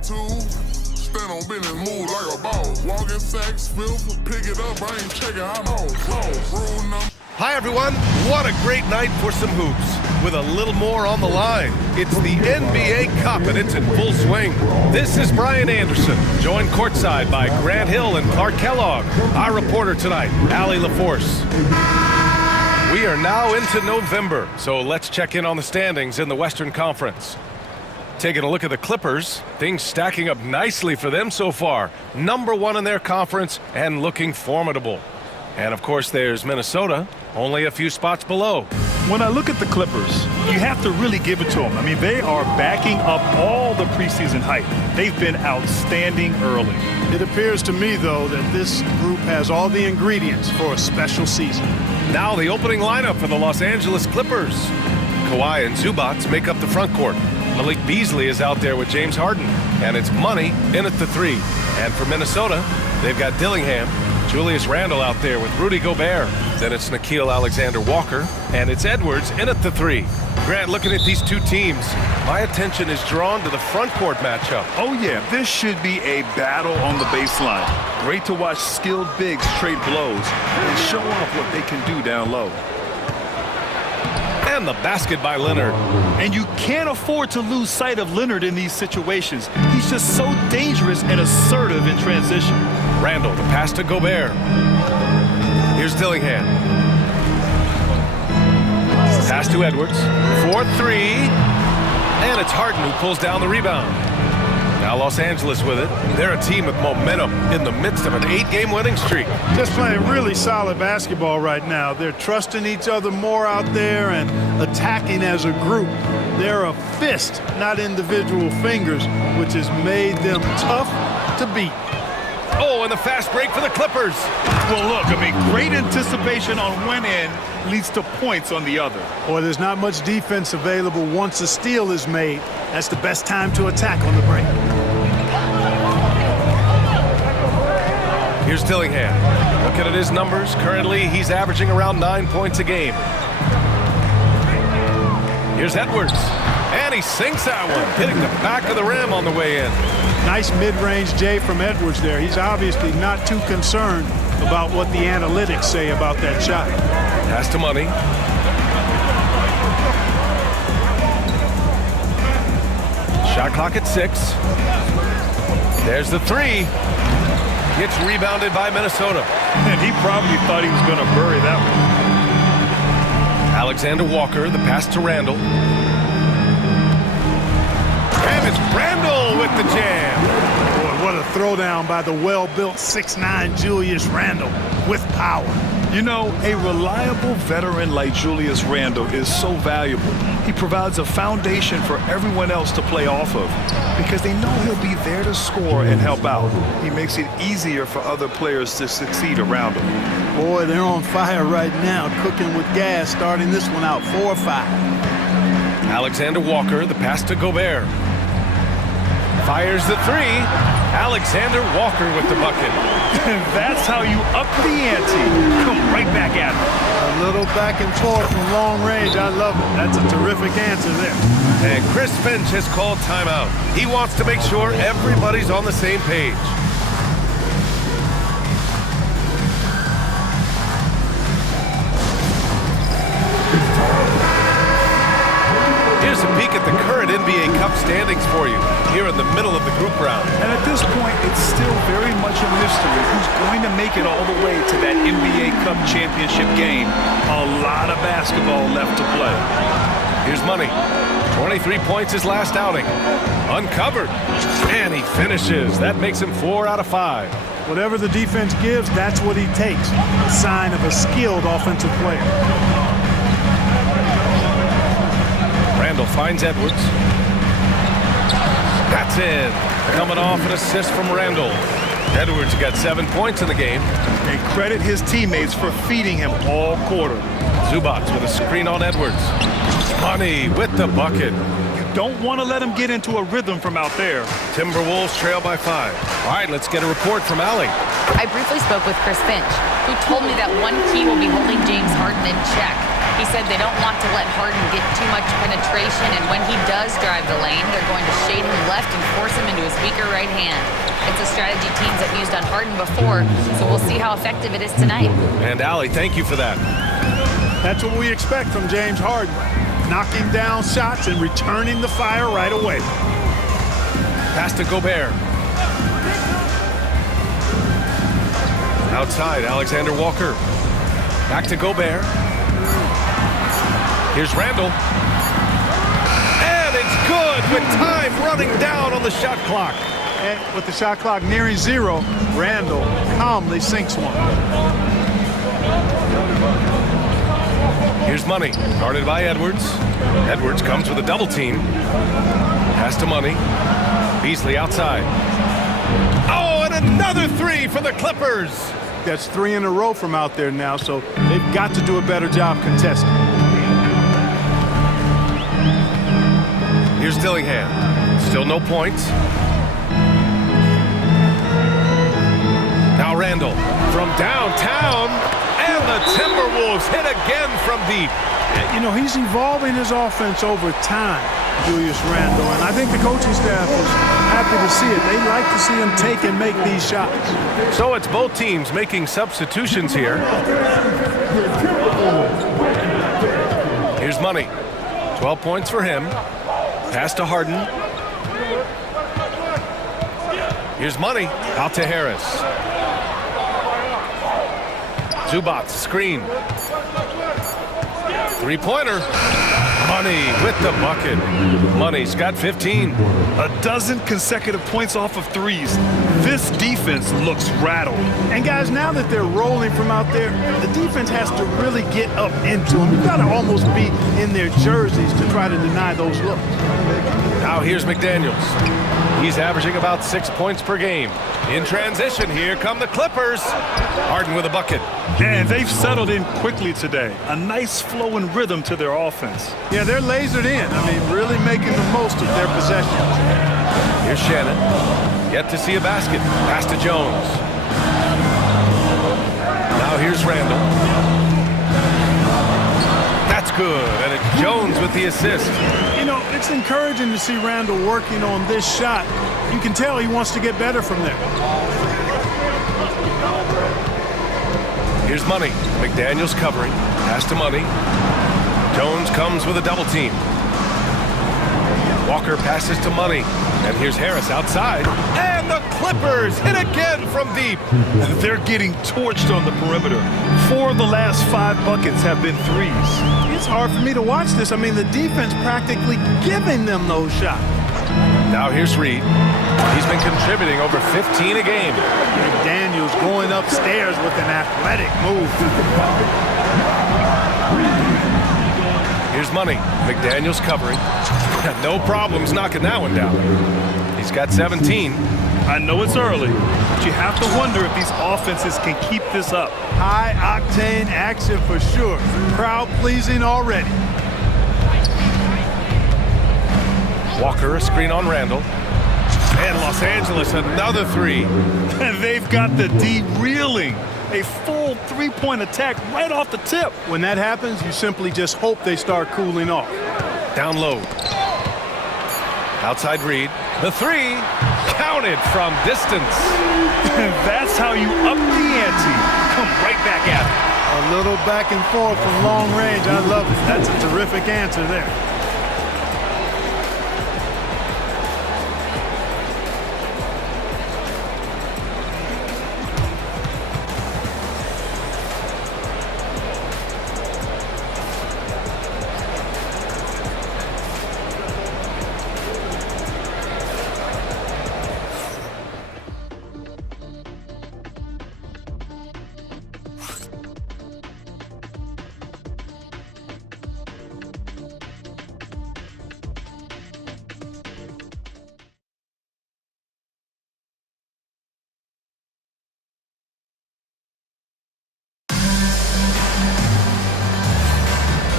attitude. Stand on business, move like a boss. Walking sacks, filth, pick it up, I ain't checking, I'm on. Rule number. Hi everyone, what a great night for some hoops. With a little more on the line, it's the NBA Cup and it's in full swing. This is Brian Anderson, joined courtside by Grant Hill and Clark Kellogg. Our reporter tonight, Allie LaForce. We are now into November, so let's check in on the standings in the Western Conference. Taking a look at the Clippers, things stacking up nicely for them so far. #1 in their conference and looking formidable. And of course there's Minnesota, only a few spots below. When I look at the Clippers, you have to really give it to them. I mean, they are backing up all the preseason hype. They've been outstanding early. It appears to me, though, that this group has all the ingredients for a special season. Now the opening lineup for the Los Angeles Clippers. Kawhi and Zubac make up the front court. Malik Beasley is out there with James Harden, and it's Money in at the 3. And for Minnesota, they've got Dillingham, Julius Randle out there with Rudy Gobert. Then it's Nickeil Alexander-Walker, and it's Edwards in at the 3. Grant, looking at these two teams, my attention is drawn to the front court matchup. Oh yeah, this should be a battle on the baseline. Great to watch skilled bigs trade blows and show off what they can do down low. And the basket by Leonard. And you can't afford to lose sight of Leonard in these situations. He's just so dangerous and assertive in transition. Randle, the pass to Gobert. Here's Dillingham. Pass to Edwards. 4-3. And it's Harden who pulls down the rebound. Now Los Angeles with it. They're a team with momentum in the midst of an 8-game winning streak. Just playing really solid basketball right now. They're trusting each other more out there and attacking as a group. They're a fist, not individual fingers, which has made them tough to beat. Oh, and the fast break for the Clippers. Well, look, I mean, great anticipation on one end leads to points on the other. Boy, there's not much defense available once a steal is made. That's the best time to attack on the break. Here's Dillingham. Looking at his numbers, currently he's averaging around 9 points a game. Here's Edwards. And he sinks that one, hitting the back of the rim on the way in. Nice mid-range J from Edwards there. He's obviously not too concerned about what the analytics say about that shot. Pass to Money. Shot clock at 6. There's the 3. Gets rebounded by Minnesota. And he probably thought he was going to bury that one. Alexander Walker, the pass to Randle. And it's Randle with the jam. Boy, what a throwdown by the well-built 6'9" Julius Randle with power. You know, a reliable veteran like Julius Randle is so valuable. He provides a foundation for everyone else to play off of because they know he'll be there to score and help out. He makes it easier for other players to succeed around him. Boy, they're on fire right now, cooking with gas, starting this one out 4-5. Alexander Walker, the pass to Gobert. Fires the 3. Alexander Walker with the bucket. That's how you up the ante. Come right back at him. A little back and forth from long range. I love it. That's a terrific answer there. And Chris Finch has called timeout. He wants to make sure everybody's on the same page. Here's a peek at the current NBA Cup standings for you here in the middle of the group round. And at this point, it's still very much a mystery who's going to make it all the way to that NBA Cup championship game. A lot of basketball left to play. Here's Money. 23 points his last outing. Uncovered. And he finishes. That makes him 4 out of 5. Whatever the defense gives, that's what he takes. A sign of a skilled offensive player. Randle finds Edwards. That's in. Coming off an assist from Randle. Edwards got 7 points in the game. And credit his teammates for feeding him all quarter. Zubac with a screen on Edwards. Money with the bucket. You don't want to let him get into a rhythm from out there. Timberwolves trail by 5. All right, let's get a report from Allie. I briefly spoke with Chris Finch, who told me that one key will be holding James Harden in check. He said they don't want to let Harden get too much penetration, and when he does drive the lane, they're going to shade him left and force him into a his weaker right hand. It's a strategy teams have used on Harden before, so we'll see how effective it is tonight. And Allie, thank you for that. That's what we expect from James Harden. Knocking down shots and returning the fire right away. Pass to Gobert. Outside, Alexander Walker. Back to Gobert. Here's Randall. And it's good with time running down on the shot clock. And with the shot clock nearing zero, Randall calmly sinks one. Here's Money, guarded by Edwards. Edwards comes with a double team. Pass to Money. Beasley outside. Oh, and another three for the Clippers. That's 3 in a row from out there now, so they've got to do a better job contesting. Here's Dillingham. Still no points. Now Randall from downtown. And the Timberwolves hit again from deep. You know, he's evolving his offense over time, Julius Randle, and I think the coaching staff is happy to see it. They like to see him take and make these shots. So it's both teams making substitutions here. Here's Money. 12 points for him. Pass to Harden. Here's Money. Out to Harris. Zubac screen. Three-pointer. Money with the bucket. Money's got 15. A dozen consecutive points off of threes. This defense looks rattled. And guys, now that they're rolling from out there, the defense has to really get up into them. You've got to almost be in their jerseys to try to deny those looks. Now here's McDaniels. He's averaging about 6 points per game. In transition, here come the Clippers. Harden with a bucket. And they've settled in quickly today. A nice flow and rhythm to their offense. Yeah, they're lasered in. I mean, really making the most of their possessions. Here's Shannon. Yet to see a basket. Pass to Jones. Now here's Randall. That's good. And it's Jones with the assist. You know, it's encouraging to see Randall working on this shot. You can tell he wants to get better from there. Here's Money. McDaniels covering. Pass to Money. Jones comes with a double team. Walker passes to Money. And here's Harris outside. And the Clippers hit again from deep. They're getting torched on the perimeter. 4 of the last 5 buckets have been threes. It's hard for me to watch this. I mean, the defense practically giving them those shots. Now here's Reed. He's been contributing over 15 a game. McDaniels going upstairs with an athletic move. Here's Money. McDaniels covering. No problems knocking that one down. He's got 17. I know it's early, but you have to wonder if these offenses can keep this up. High-octane action for sure. Crowd-pleasing already. Walker, a screen on Randall. And Los Angeles, another three. And they've got the D reeling. A full 3-point attack right off the tip. When that happens, you simply just hope they start cooling off. Down low. Outside Reed. The three. Counted from distance. That's how you up the ante. Come right back at it. A little back and forth from long range. I love it. That's a terrific answer there.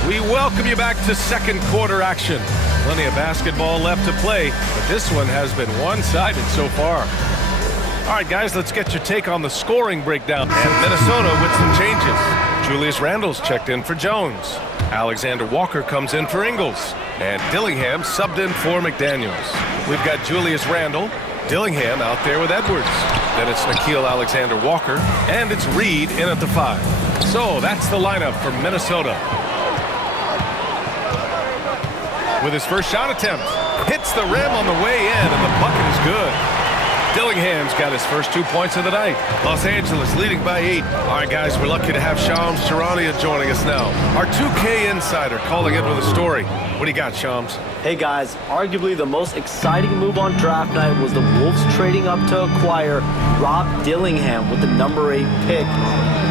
We welcome you back to second quarter action. Plenty of basketball left to play, but this one has been one-sided so far. All right, guys, let's get your take on the scoring breakdown. And Minnesota with some changes. Julius Randle's checked in for Jones. Alexander Walker comes in for Ingles. And Dillingham subbed in for McDaniels. We've got Julius Randle, Dillingham out there with Edwards. Then it's Nickeil Alexander-Walker, and it's Reed in at the 5. So that's the lineup for Minnesota. With his first shot attempt, hits the rim on the way in, and the bucket is good. Dillingham's got his first 2 points of the night. Los Angeles leading by 8. All right, guys, we're lucky to have Shams Charania joining us now. Our 2K insider calling in with a story. What do you got, Shams? Hey guys, arguably the most exciting move on draft night was the Wolves trading up to acquire Rob Dillingham with the number 8 pick.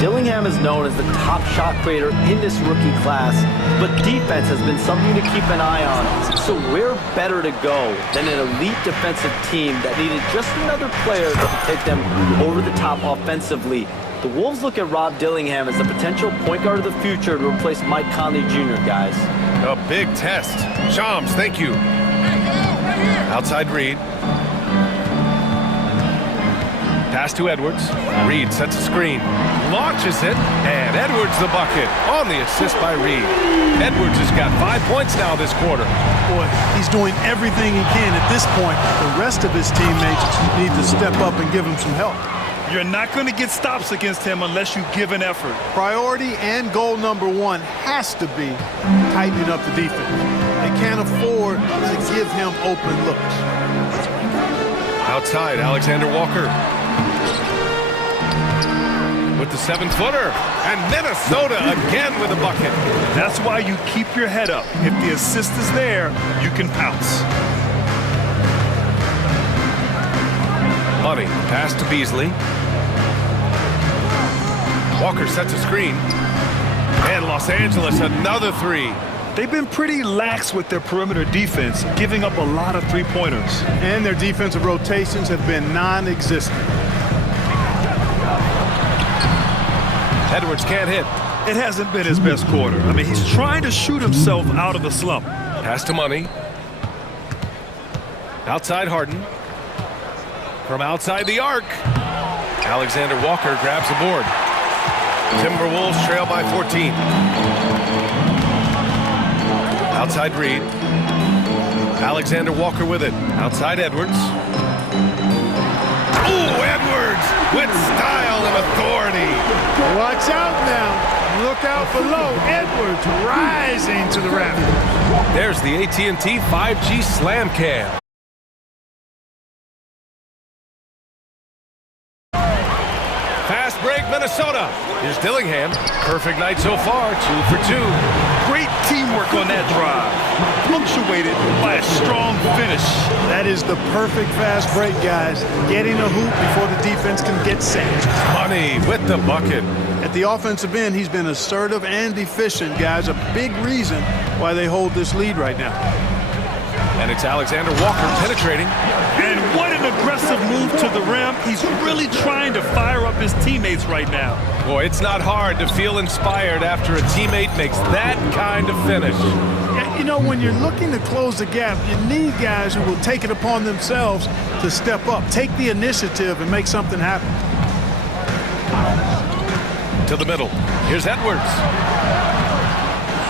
Dillingham is known as the top shot creator in this rookie class, but defense has been something to keep an eye on. So where better to go than an elite defensive team that needed just another player to take them over the top offensively. The Wolves look at Rob Dillingham as the potential point guard of the future to replace Mike Conley Jr., guys. A big test. Shams, thank you. Outside Reed. Pass to Edwards. Reed sets a screen. Launches it, and Edwards the bucket on the assist by Reed. Edwards has got 5 points now this quarter. Boy, he's doing everything he can at this point. The rest of his teammates need to step up and give him some help. You're not going to get stops against him unless you give an effort. Priority and goal number 1 has to be tightening up the defense. They can't afford to give him open looks. Outside, Alexander-Walker. With the 7-footer. And Minnesota again with a bucket. That's why you keep your head up. If the assist is there, you can pounce. Money, pass to Beasley. Walker sets a screen. And Los Angeles, another 3. They've been pretty lax with their perimeter defense, giving up a lot of three-pointers. And their defensive rotations have been non-existent. Edwards can't hit. It hasn't been his best quarter. I mean, he's trying to shoot himself out of the slump. Pass to Money. Outside Harden. From outside the arc. Alexander-Walker grabs the board. Timberwolves trail by 14. Outside Reed. Alexander-Walker with it. Outside Edwards. Ooh, Edwards with style and authority. Watch out now. Look out below. Edwards rising to the rafters. There's the AT&T 5G Slam Cam. Fast break, Minnesota. Here's Dillingham. Perfect night so far, 2 for 2. Great teamwork on that drive, punctuated by a strong finish. That is the perfect fast break, guys. Getting a hoop before the defense can get set. Money with the bucket. At the offensive end, he's been assertive and efficient, guys. A big reason why they hold this lead right now. And it's Alexander-Walker penetrating. And what an aggressive move to the rim. He's really trying to fire up his teammates right now. Boy, it's not hard to feel inspired after a teammate makes that kind of finish. Yeah, you know, when you're looking to close the gap, you need guys who will take it upon themselves to step up, take the initiative, and make something happen. To the middle. Here's Edwards.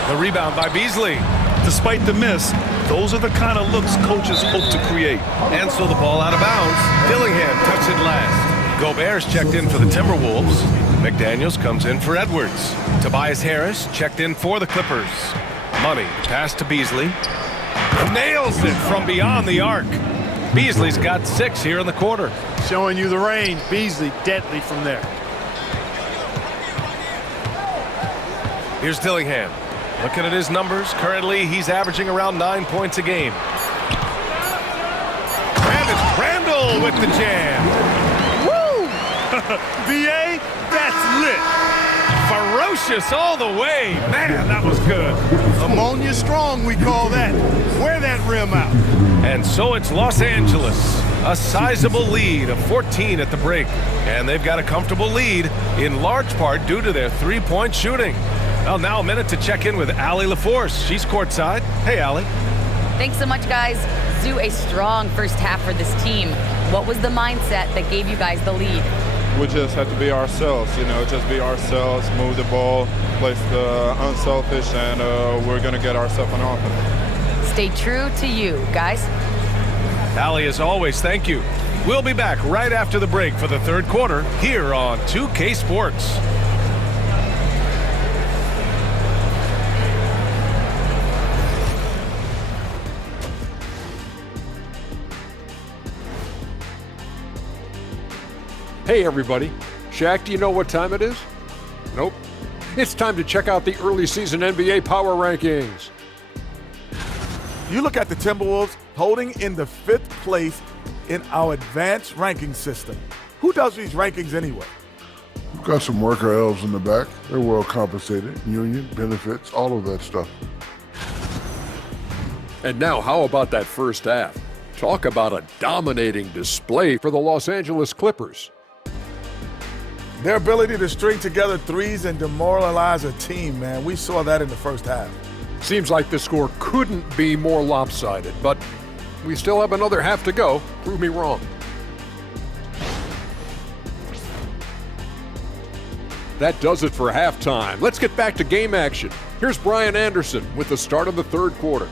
The rebound by Beasley. Despite the miss, those are the kind of looks coaches hope to create. And so the ball out of bounds. Dillingham tucks it last. Gobert's checked in for the Timberwolves. McDaniels comes in for Edwards. Tobias Harris checked in for the Clippers. Money, pass to Beasley. Nails it from beyond the arc. Beasley's got 6 here in the quarter. Showing you the range. Beasley deadly from there. Here's Dillingham. Looking at his numbers, currently he's averaging around 9 points a game. And it's Randall with the jam. Woo! VA, that's lit. Ferocious all the way. Man, that was good. Ammonia strong, we call that. Wear that rim out. And so it's Los Angeles. A sizable lead of 14 at the break. And they've got a comfortable lead in large part due to their three-point shooting. Well, now a minute to check in with Allie LaForce. She's courtside. Hey, Allie. Thanks so much, guys. Zoo, a strong first half for this team. What was the mindset that gave you guys the lead? We just have to be ourselves, just be ourselves, move the ball, play unselfish, and we're going to get ourselves an offense. Stay true to you, guys. Allie, as always, thank you. We'll be back right after the break for the third quarter here on 2K Sports. Hey everybody, Shaq, do you know what time it is? Nope. It's time to check out the early season NBA Power Rankings. You look at the Timberwolves holding in the 5th place in our advanced ranking system. Who does these rankings anyway? We've got some worker elves in the back. They're well compensated, union, benefits, all of that stuff. And now, how about that first half? Talk about a dominating display for the Los Angeles Clippers. Their ability to string together threes and demoralize a team, man. We saw that in the first half. Seems like the score couldn't be more lopsided, but we still have another half to go. Prove me wrong. That does it for halftime. Let's get back to game action. Here's Brian Anderson with the start of the third quarter.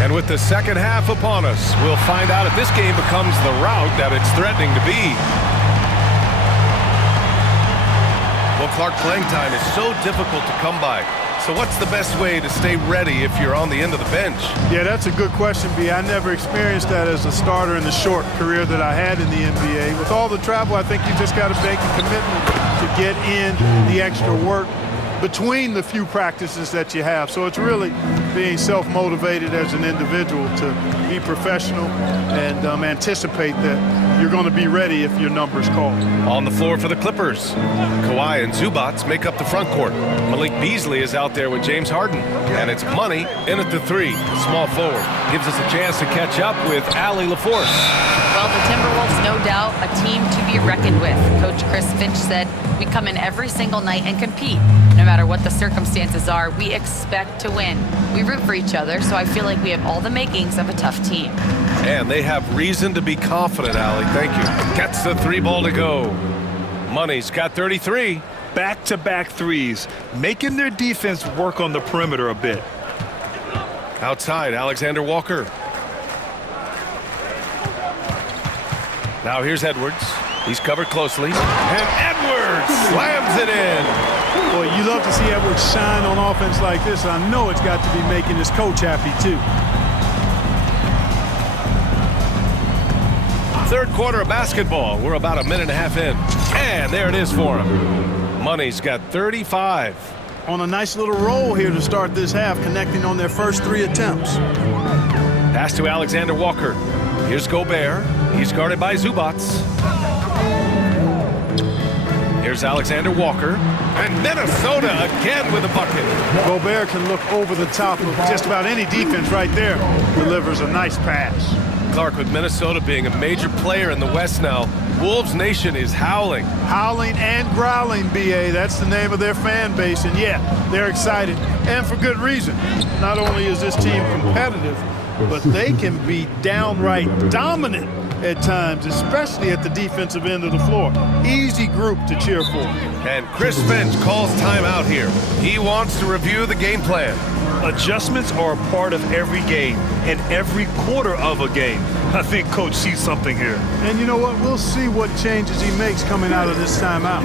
And with the second half upon us, we'll find out if this game becomes the route that it's threatening to be. Well, Clark, playing time is so difficult to come by. So what's the best way to stay ready if you're on the end of the bench? Yeah, that's a good question, B. I never experienced that as a starter in the short career that I had in the NBA. With all the travel, I think you just got to make a commitment to get in the extra work between the few practices that you have. So it's really being self-motivated as an individual to be professional and anticipate that you're going to be ready if your number's called. On the floor for the Clippers, Kawhi and Zubats make up the front court. Malik Beasley is out there with James Harden. And it's Money in at the 3, small forward. Gives us a chance to catch up with Allie LaForce. Well, the Timberwolves, no doubt, a team to be reckoned with. Coach Chris Finch said, we come in every single night and compete. No matter what the circumstances are, we expect to win. We root for each other, so I feel like we have all the makings of a tough team. And they have reason to be confident, Allie. Thank you. Gets the 3 ball to go. Money's got 33. Back-to-back threes, making their defense work on the perimeter a bit. Outside, Alexander Walker. Now here's Edwards. He's covered closely. And Edwards slams it in. Boy, you love to see Edwards shine on offense like this. I know it's got to be making his coach happy, too. Third quarter of basketball. We're about a minute and a half in. And there it is for him. Money's got 35. On a nice little roll here to start this half, connecting on their first 3 attempts. Pass to Alexander Walker. Here's Gobert. He's guarded by Zubats. Here's Alexander Walker. And Minnesota again with a bucket. Gobert can look over the top of just about any defense right there. Delivers a nice pass. Clark, with Minnesota being a major player in the West now, Wolves Nation is howling. Howling and growling, B.A. That's the name of their fan base. And yeah, they're excited. And for good reason. Not only is this team competitive, but they can be downright dominant at times, especially at the defensive end of the floor. Easy group to cheer for. And Chris Finch calls timeout here. He wants to review the game plan. Adjustments are a part of every game and every quarter of a game. I think Coach sees something here. And you know what? We'll see what changes he makes coming out of this timeout.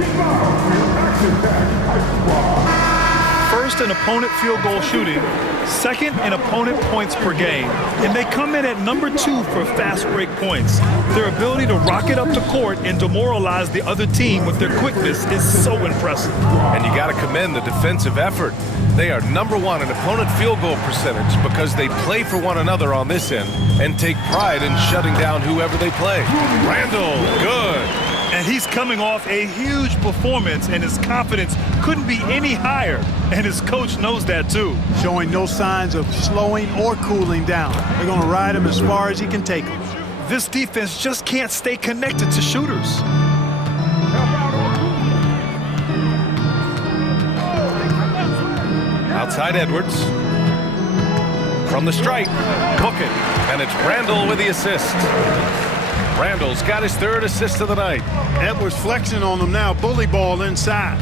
First in opponent field goal shooting, second in opponent points per game, and they come in at number 2 for fast break points. Their ability to rocket up the court and demoralize the other team with their quickness is so impressive. And you got to commend the defensive effort. They are number 1 in opponent field goal percentage because they play for one another on this end and take pride in shutting down whoever they play. Randall, good. And he's coming off a huge performance, and his confidence couldn't be any higher. And his coach knows that, too. Showing no signs of slowing or cooling down. They're going to ride him as far as he can take him. This defense just can't stay connected to shooters. Outside Edwards. From the stripe, book it. And it's Randall with the assist. Randall's got his third assist of the night. Edwards flexing on him now. Bully ball inside.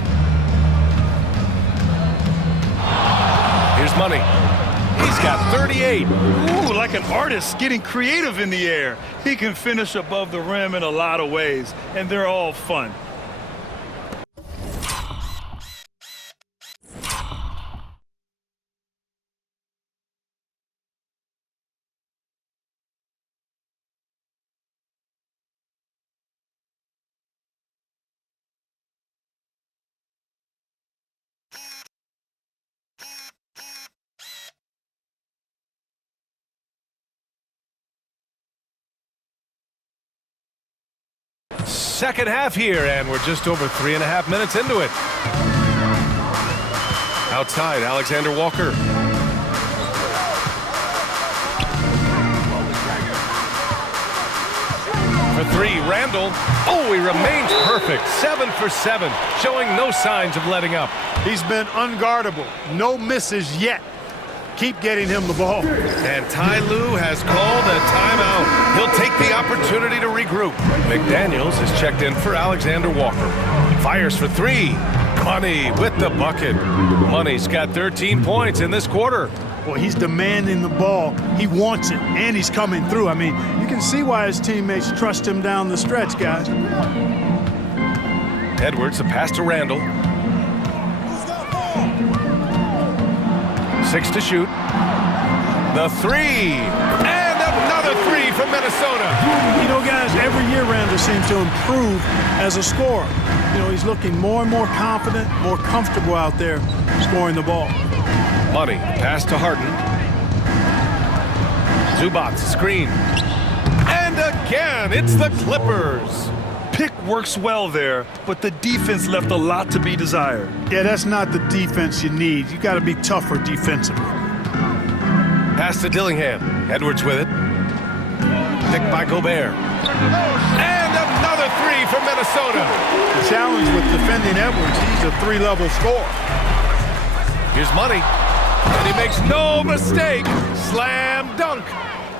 Here's Money. He's got 38. Ooh, like an artist getting creative in the air. He can finish above the rim in a lot of ways, and they're all fun. Second half here, and we're just over 3.5 minutes into it. Outside, Alexander Walker. For three, Randall. Oh, he remains perfect. 7 for 7, showing no signs of letting up. He's been unguardable. No misses yet. Keep getting him the ball. And Ty Lue has called a timeout. He'll take the opportunity to regroup. McDaniels is checked in for Alexander Walker. Fires for three. Money with the bucket. Money's got 13 points in this quarter. Well, he's demanding the ball. He wants it, and he's coming through. I mean, you can see why his teammates trust him down the stretch, guys. Edwards, a pass to Randall. 6 to shoot. The three. And another three from Minnesota. You know, guys, every year Randall seems to improve as a scorer. You know, he's looking more and more confident, more comfortable out there scoring the ball. Money, pass to Harden. Zubats, screen. And again, it's the Clippers. Pick works well there, but the defense left a lot to be desired. Yeah, that's not the defense you need. You got to be tougher defensively. Pass to Dillingham. Edwards with it. Picked by Gobert. And another three from Minnesota. The challenge with defending Edwards, he's a three-level scorer. Here's Money. And he makes no mistake. Slam dunk.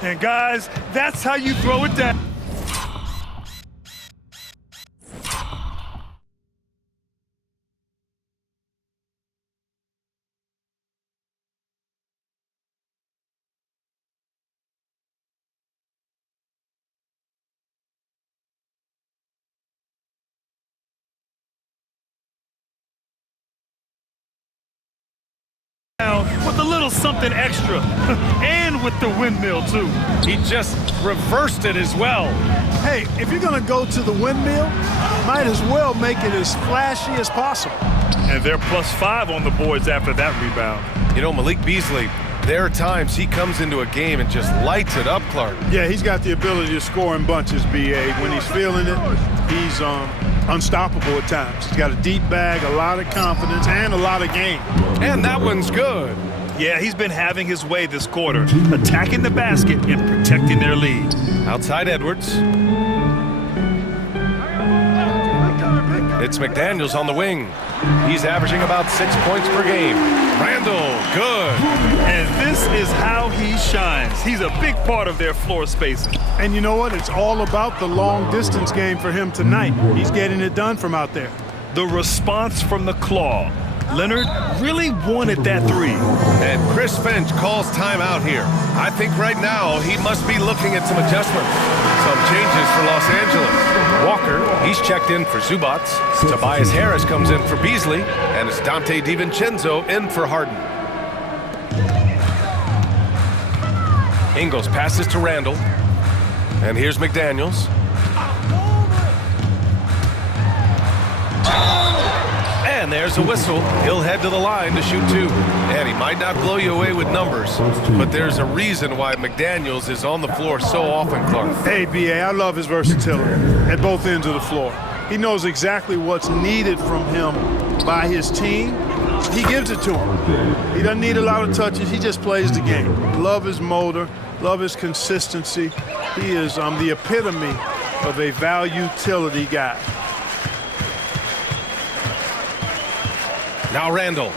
And guys, that's how you throw it down. With a little something extra, and with the windmill too. He just reversed it as well. Hey, if you're going to go to the windmill, might as well make it as flashy as possible. And they're +5 on the boards after that rebound. You know, Malik Beasley, there are times he comes into a game and just lights it up, Clark. Yeah, he's got the ability to score in bunches, B.A. When he's feeling it, he's unstoppable at times. He's got a deep bag, a lot of confidence, and a lot of game. And that one's good. Yeah, he's been having his way this quarter, attacking the basket and protecting their lead. Outside Edwards. It's McDaniels on the wing. He's averaging about 6 points per game. Randall, good. And this is how he shines. He's a big part of their floor spacing. And you know what? It's all about the long distance game for him tonight. He's getting it done from out there. The response from the claw. Leonard really wanted that three. And Chris Finch calls timeout here. I think right now he must be looking at some adjustments. Some changes for Los Angeles. Walker, he's checked in for Zubats. Tobias Harris comes in for Beasley. And it's Dante DiVincenzo in for Harden. Ingles passes to Randall. And here's McDaniels. And there's a whistle. He'll head to the line to shoot two. And he might not blow you away with numbers, but there's a reason why McDaniels is on the floor so often, Clark. Hey, B.A., I love his versatility at both ends of the floor. He knows exactly what's needed from him by his team. He gives it to him. He doesn't need a lot of touches. He just plays the game. Love his motor. Love his consistency. He is the epitome of a value-utility guy. Now Randall,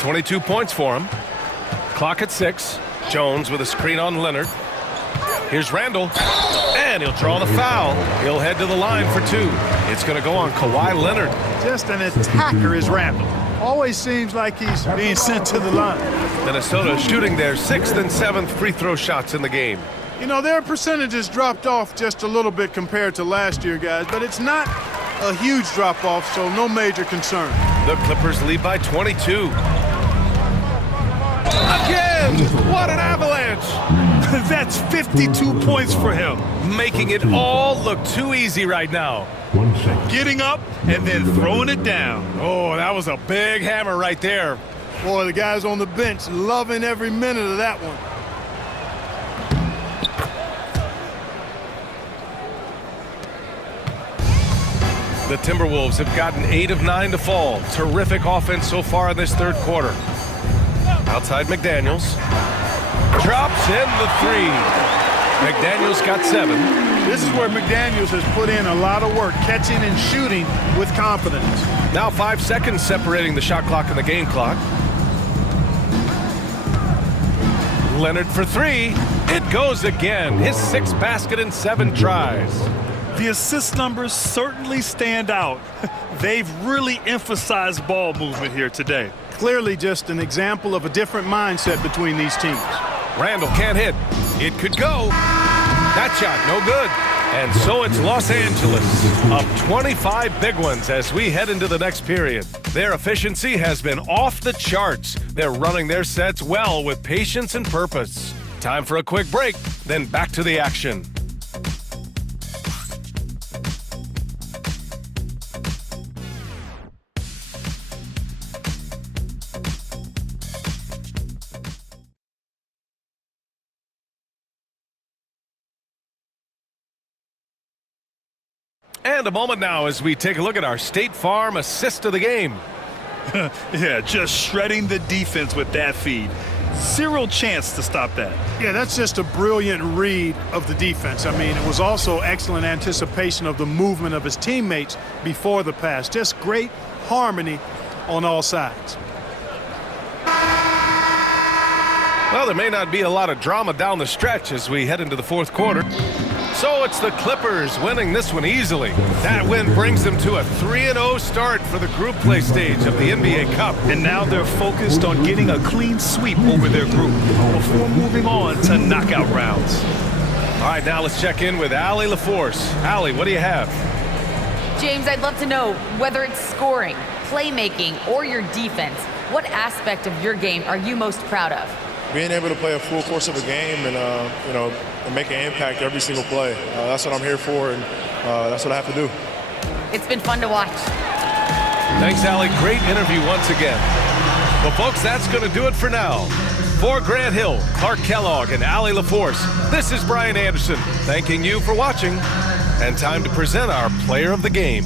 22 points for him. Clock at 6. Jones with a screen on Leonard. Here's Randall. And he'll draw the foul. He'll head to the line for two. It's going to go on Kawhi Leonard. Just an attacker is Randall. Always seems like he's being sent to the line. Minnesota shooting their 6th and 7th free throw shots in the game. You know, their percentages dropped off just a little bit compared to last year, guys, but it's not a huge drop-off, so no major concern. The Clippers lead by 22. Again! What an avalanche! That's 52 points for him. Making it all look too easy right now. Getting up and then throwing it down. Oh, that was a big hammer right there. Boy, the guys on the bench loving every minute of that one. The Timberwolves have gotten 8 of 9 to fall. Terrific offense so far in this third quarter. Outside McDaniels. Drops in the 3. McDaniels got 7. This is where McDaniels has put in a lot of work, catching and shooting with confidence. Now 5 seconds separating the shot clock and the game clock. Leonard for 3. It goes again. His 6th basket in 7 tries. The assist numbers certainly stand out. They've really emphasized ball movement here today. Clearly just an example of a different mindset between these teams. Randall can't hit. It could go. That shot, no good. And so it's Los Angeles, up 25 big ones as we head into the next period. Their efficiency has been off the charts. They're running their sets well with patience and purpose. Time for a quick break, then back to the action. And a moment now as we take a look at our State Farm assist of the game. Yeah, just shredding the defense with that feed. Zero chance to stop that. Yeah, that's just a brilliant read of the defense. I mean, it was also excellent anticipation of the movement of his teammates before the pass. Just great harmony on all sides. Well, there may not be a lot of drama down the stretch as we head into the fourth quarter. So it's the Clippers winning this one easily. That win brings them to a 3-0 start for the group play stage of the NBA Cup. And now they're focused on getting a clean sweep over their group before moving on to knockout rounds. All right, now let's check in with Allie LaForce. Allie, what do you have? James, I'd love to know whether it's scoring, playmaking, or your defense. What aspect of your game are you most proud of? Being able to play a full course of a game and, and make an impact every single play. That's what I'm here for, and that's what I have to do. It's been fun to watch. Thanks, Allie. Great interview once again. Well, folks, that's going to do it for now. For Grant Hill, Clark Kellogg, and Allie LaForce, this is Brian Anderson thanking you for watching. And time to present our player of the game.